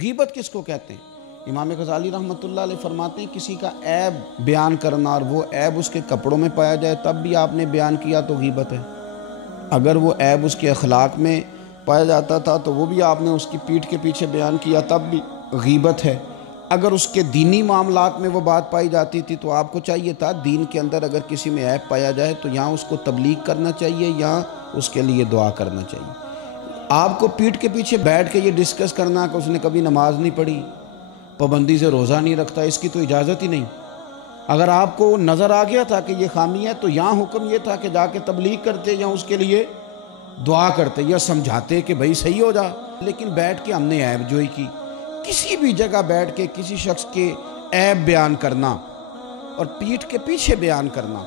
غیبت کس کو کہتے ہیں؟ امام غزالی رحمۃ اللہ علیہ فرماتے ہیں کسی کا عیب بیان کرنا اور وہ عیب اس کے کپڑوں میں پایا جائے تب بھی آپ نے بیان کیا تو غیبت ہے۔ اگر وہ عیب اس کے اخلاق میں پایا جاتا تھا تو وہ بھی آپ نے اس کی پیٹھ کے پیچھے بیان کیا تب بھی غیبت ہے۔ اگر اس کے دینی معاملات میں وہ بات پائی جاتی تھی تو آپ کو چاہیے تھا دین کے اندر اگر کسی میں عیب پایا جائے تو یہاں اس کو تبلیغ کرنا چاہیے یا اس کے لیے دعا کرنا چاہیے۔ آپ کو پیٹھ کے پیچھے بیٹھ کے یہ ڈسکس کرنا کہ اس نے کبھی نماز نہیں پڑھی، پابندی سے روزہ نہیں رکھتا، اس کی تو اجازت ہی نہیں۔ اگر آپ کو نظر آ گیا تھا کہ یہ خامی ہے تو یہاں حکم یہ تھا کہ جا کے تبلیغ کرتے یا اس کے لیے دعا کرتے یا سمجھاتے کہ بھائی صحیح ہو جا۔ لیکن بیٹھ کے ہم نے عیب جوئی کی، کسی بھی جگہ بیٹھ کے کسی شخص کے عیب بیان کرنا اور پیٹھ کے پیچھے بیان کرنا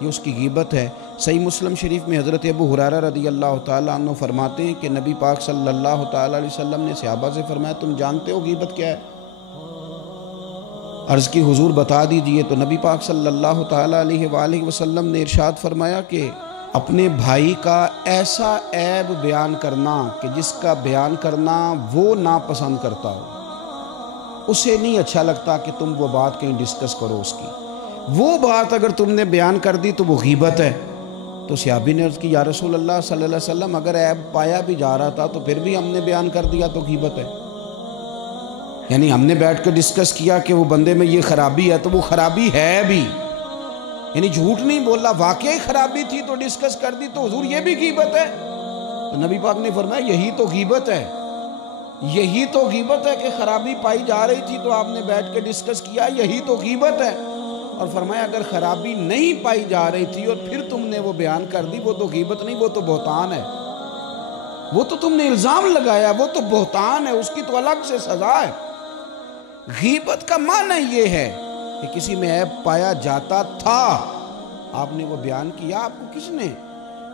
یہ اس کی غیبت ہے۔ صحیح مسلم شریف میں حضرت ابو ہریرہ رضی اللہ تعالیٰ عنہ فرماتے ہیں کہ نبی پاک صلی اللہ تعالیٰ علیہ وسلم نے صحابہ سے فرمایا تم جانتے ہو غیبت کیا ہے؟ عرض کی حضور بتا دیجئے، تو نبی پاک صلی اللہ تعالیٰ علیہ وآلہ وسلم نے ارشاد فرمایا کہ اپنے بھائی کا ایسا عیب بیان کرنا کہ جس کا بیان کرنا وہ ناپسند کرتا ہو، اسے نہیں اچھا لگتا کہ تم وہ بات کہیں ڈسکس کرو اس کی، وہ بات اگر تم نے بیان کر دی تو وہ غیبت ہے۔ تو صحابی نے عرض کی یا رسول اللہ صلی اللہ علیہ وسلم اگر عیب پایا بھی جا رہا تھا تو پھر بھی ہم نے بیان کر دیا تو غیبت ہے، یعنی ہم نے بیٹھ کے ڈسکس کیا کہ وہ بندے میں یہ خرابی ہے تو وہ خرابی ہے بھی، یعنی جھوٹ نہیں بولا، واقعی خرابی تھی تو ڈسکس کر دی تو حضور یہ بھی غیبت ہے۔ تو نبی پاک نے فرمایا یہی تو غیبت ہے، یہی تو غیبت ہے کہ خرابی پائی جا رہی تھی تو آپ نے بیٹھ کے ڈسکس کیا، یہی تو غیبت ہے۔ اور فرمایا اگر خرابی نہیں پائی جا رہی تھی اور پھر تم نے وہ بیان کر دی وہ تو غیبت نہیں، وہ تو بہتان ہے، وہ تو تم نے الزام لگایا، وہ تو بہتان ہے، اس کی تو الگ سے سزا ہے۔ غیبت کا معنی یہ ہے کہ کسی میں عیب پایا جاتا تھا، آپ نے وہ بیان کیا، آپ کو کس نے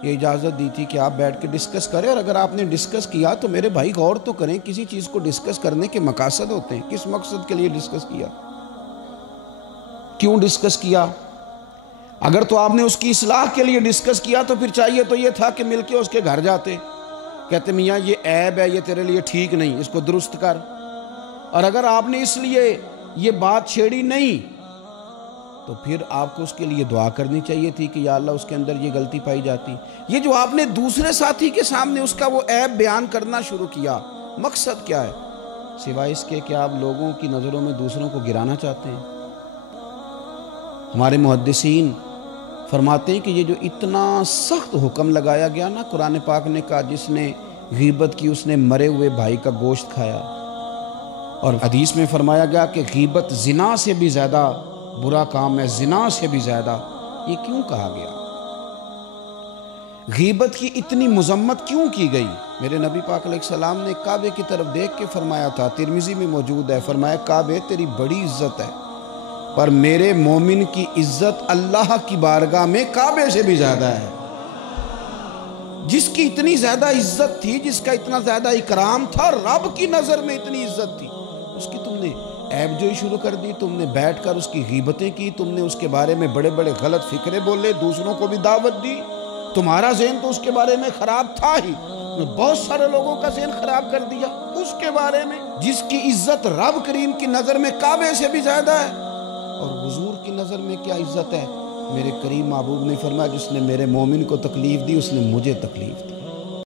یہ اجازت دی تھی کہ آپ بیٹھ کے ڈسکس کریں؟ اور اگر آپ نے ڈسکس کیا تو میرے بھائی غور تو کریں، کسی چیز کو ڈسکس کرنے کے مقاصد ہوتے ہیں، کس مقصد کے لیے ڈسکس کیا، کیوں ڈسکس کیا؟ اگر تو آپ نے اس کی اصلاح کے لیے ڈسکس کیا تو پھر چاہیے تو یہ تھا کہ مل کے اس کے گھر جاتے، کہتے میاں یہ عیب ہے، یہ تیرے لیے ٹھیک نہیں، اس کو درست کر۔ اور اگر آپ نے اس لیے یہ بات چھیڑی نہیں تو پھر آپ کو اس کے لیے دعا کرنی چاہیے تھی کہ یا اللہ اس کے اندر یہ غلطی پائی جاتی۔ یہ جو آپ نے دوسرے ساتھی کے سامنے اس کا وہ عیب بیان کرنا شروع کیا، مقصد کیا ہے؟ سوائے اس کے کہ آپ لوگوں کی نظروں میں دوسروں کو گرانا چاہتے ہیں۔ ہمارے محدثین فرماتے ہیں کہ یہ جو اتنا سخت حکم لگایا گیا نا، قرآن پاک نے کہا جس نے غیبت کی اس نے مرے ہوئے بھائی کا گوشت کھایا، اور حدیث میں فرمایا گیا کہ غیبت زنا سے بھی زیادہ برا کام ہے، زنا سے بھی زیادہ۔ یہ کیوں کہا گیا؟ غیبت کی اتنی مذمت کیوں کی گئی؟ میرے نبی پاک علیہ السلام نے کعبے کی طرف دیکھ کے فرمایا تھا، ترمذی میں موجود ہے، فرمایا کعبے تیری بڑی عزت ہے پر میرے مومن کی عزت اللہ کی بارگاہ میں کعبے سے بھی زیادہ ہے۔ جس کی اتنی زیادہ عزت تھی، جس کا اتنا زیادہ اکرام تھا، رب کی نظر میں اتنی عزت تھی، اس کی تم نے عیب جوئی شروع کر دی، تم نے بیٹھ کر اس کی غیبتیں کی، تم نے اس کے بارے میں بڑے بڑے غلط فکرے بولے، دوسروں کو بھی دعوت دی۔ تمہارا ذہن تو اس کے بارے میں خراب تھا ہی، بہت سارے لوگوں کا ذہن خراب کر دیا اس کے بارے میں، جس کی عزت رب کریم کی نظر میں کعبے سے بھی زیادہ ہے۔ اور حضور کی نظر میں کیا عزت ہے؟ میرے کریم محبوب نے فرمایا جس نے میرے مومن کو تکلیف دی اس نے مجھے تکلیف دی۔